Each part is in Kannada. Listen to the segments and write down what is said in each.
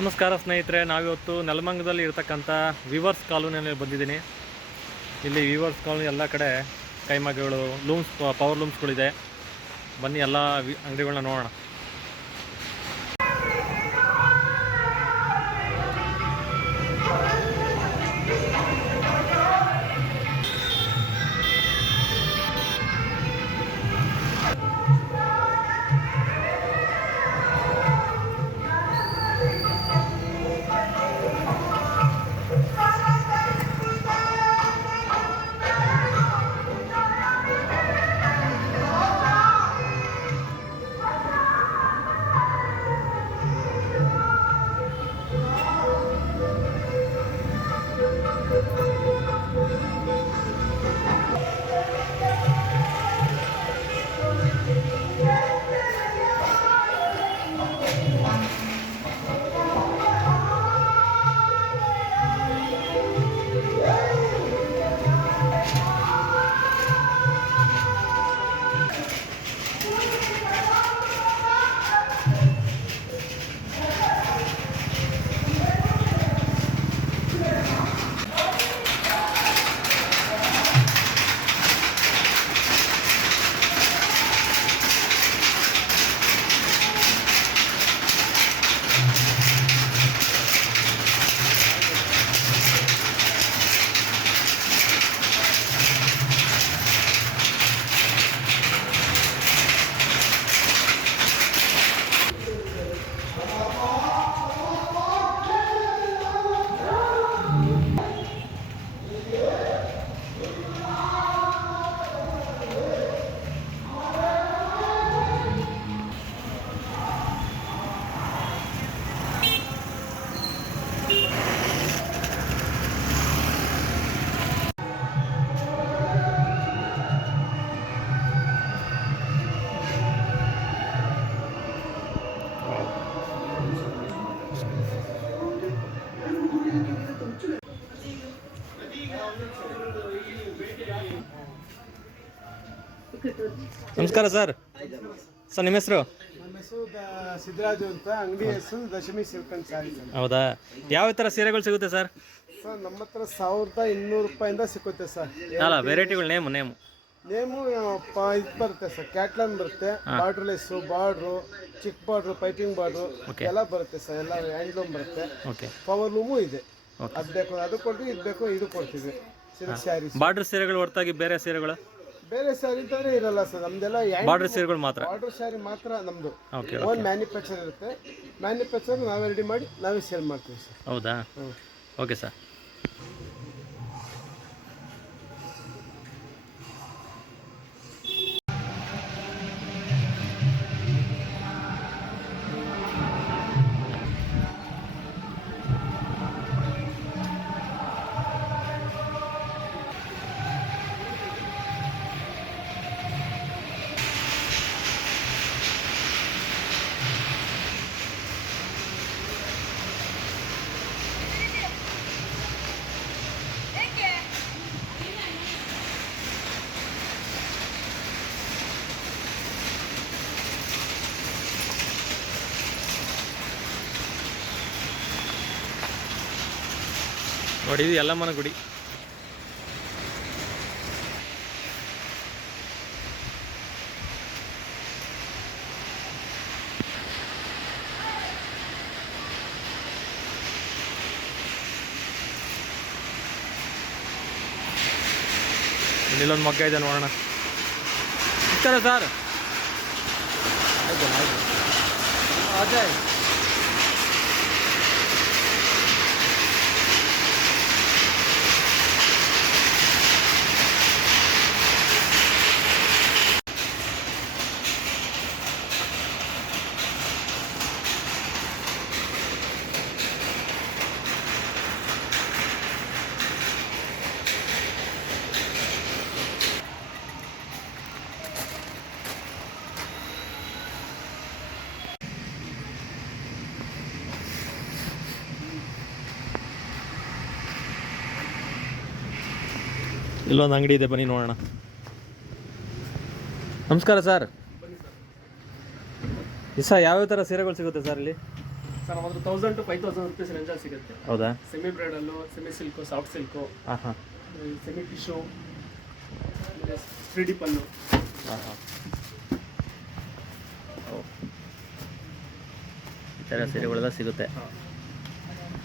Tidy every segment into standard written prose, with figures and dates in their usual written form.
ನಮಸ್ಕಾರ ಸ್ನೇಹಿತರೆ, ನಾವಿವತ್ತು ನೆಲಮಂಗಲದಲ್ಲಿ ಇರತಕ್ಕಂಥ ವಿವರ್ಸ್ ಕಾಲೋನಿಯಲ್ಲಿ ಬಂದಿದ್ದೀನಿ. ಇಲ್ಲಿ ವಿವರ್ಸ್ ಕಾಲೋನಿ ಎಲ್ಲ ಕಡೆ ಕೈಮಗ್ಗಗಳು, ಲೂಮ್ಸ್, ಪವರ್ ಲೂಮ್ಸ್ಗಳಿದೆ. ಬನ್ನಿ ಎಲ್ಲ ಅಂಗಡಿಗಳನ್ನ ನೋಡೋಣ. ನಮಸ್ಕಾರ ಸರ್. ನಿಮ್ಮ ಹೆಸರು? ನಮ್ಮ ಹೆಸರು ಸಿದ್ದರಾಜು ಅಂತ. ಅಂಗಡಿ ಹೆಸರು ದಶಮಿ ಸಿಲ್ಕ್ ಅಂಡ್ ಸ್ಯಾರೀಸ್. ಹೌದಾ? ಯಾವ ಥರ ಸೀರೆಗಳು ಸಿಗುತ್ತೆ ಸರ್? ಸರ್ ನಮ್ಮ ಹತ್ರ 1200 ರೂಪಾಯಿಂದ ಸಿಗುತ್ತೆ ಸರ್. ಅಲ್ಲ, ವೆರೈಟಿಗಳು ನೇಮು ಇದು ಬರುತ್ತೆ ಸರ್. ಕ್ಯಾಟ್ಲನ್ ಬರುತ್ತೆ, ಬಾರ್ಡರ್ ಲೆಸ್ಸು, ಬಾರ್ಡ್ರು, ಚಿಕ್ಕ ಬಾರ್ಡ್ರು, ಪೈಪಿಂಗ್ ಬಾರ್ಡ್ರು ಎಲ್ಲ ಬರುತ್ತೆ ಸರ್. ಎಲ್ಲ ಹ್ಯಾಂಡ್ಲೂಮ್ ಬರುತ್ತೆ. ಪವರ್ ಲೂಮು ಇದೆ. ಅದು ಬೇಕು ಅದು ಕೊಡ್ತೀವಿ, ಇದು ಬೇಕು ಇದು ಕೊಡ್ತೀವಿ. ಸಿಲ್ಕ್ ಸ್ಯಾರೀಸ್. ಬಾರ್ಡರ್ ಸೀರೆಗಳು ಹೊರತಾಗಿ ಬೇರೆ ಸೀರೆಗಳು? ಬೇರೆ ಸ್ಯಾರಿ ಅಂತಂದ್ರೆ ಇರಲ್ಲ ಸರ್. ನಮ್ದೆಲ್ಲ ಬಾರ್ಡರ್ ಸೀರೆಗಳು ಮಾತ್ರ. ಬಾರ್ಡರ್ ಸ್ಯಾರಿ ಮಾತ್ರ ನಮ್ದು. ಓನ್ ಮ್ಯಾನುಫ್ಯಾಕ್ಚರ್ ಇರುತ್ತೆ. ಮ್ಯಾನುಫ್ಯಾಕ್ಚರ್ ನಾವೇ ರೆಡಿ ಮಾಡಿ ನಾವೇ ಸೇಲ್ ಮಾಡ್ತೀವಿ ಸರ್. ಹೌದಾ? Okay sir. ನೋಡಿ, ಇದು ಯಲ್ಲಮ್ಮನ ಗುಡಿ. ಇಲ್ಲೊಂದು ಮಗ್ಗ ಇದೆ, ನೋಡೋಣ. ಇರ್ತಾರೆ ಸರ್. ಅಜಯ್, ಇಲ್ಲೊಂದು ಅಂಗಡಿ ಇದೆ, ಬನ್ನಿ ನೋಡೋಣ. ನಮಸ್ಕಾರ ಸರ್. ಸರ್ ಯಾವ್ಯಾವ ಥರ ಸೀರೆಗಳು ಸಿಗುತ್ತೆ ಸರ್ ಇಲ್ಲಿ? ಸರ್ ಒಂದು 1000 to 5000 ರುಪೀಸ್ ರೇಂಜಲ್ಲಿ ಸಿಗುತ್ತೆ. ಹೌದಾ? Semi bridal, semi silk, soft silk, ಹಾಂ ಹಾಂ ಸೆಮಿ ಟಿಶ್ಯೂ, 3D ಪಲ್ಲು. ಹಾಂ ಹಾಂ ಈ ಥರ ಸೀರೆಗಳೆಲ್ಲ ಸಿಗುತ್ತೆ.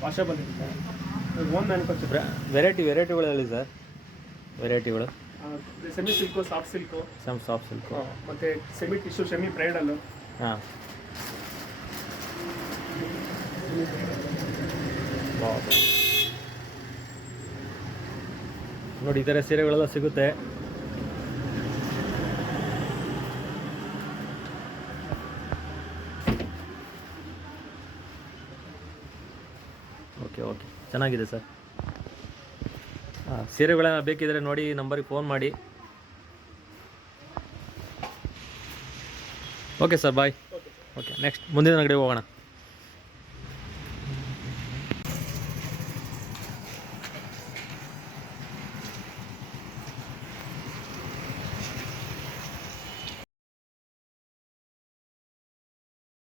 ವಾಷಬಲ್ ಇರುತ್ತೆ, ಓನ್ ಮ್ಯಾನುಫ್ಯಾಕ್ಚರ್. ವೆರೈಟಿಗಳು ಹೇಳಿ ಸರ್, ವೆರೈಟಿಗಳು. Semi silk, soft silk, soft silk, ಮತ್ತು ಸೆಮಿ ಟಿಶ್ಯೂ, ಸೆಮಿ ಬ್ರೈಡಲ್ಲು. ಹಾಂ ನೋಡಿ ಈ ಥರ ಸೀರೆಗಳೆಲ್ಲ ಸಿಗುತ್ತೆ. ಓಕೆ ಚೆನ್ನಾಗಿದೆ ಸರ್. ಸೀರೆಗಳೆಲ್ಲ ಬೇಕಿದ್ರೆ ನೋಡಿ ನಂಬರಿಗೆ ಫೋನ್ ಮಾಡಿ. ಓಕೆ ಸರ್, ಬಾಯ್. ಓಕೆ, ನೆಕ್ಸ್ಟ್ ಮುಂದಿನ ಅಂಗಡಿಗೆ ಹೋಗೋಣ.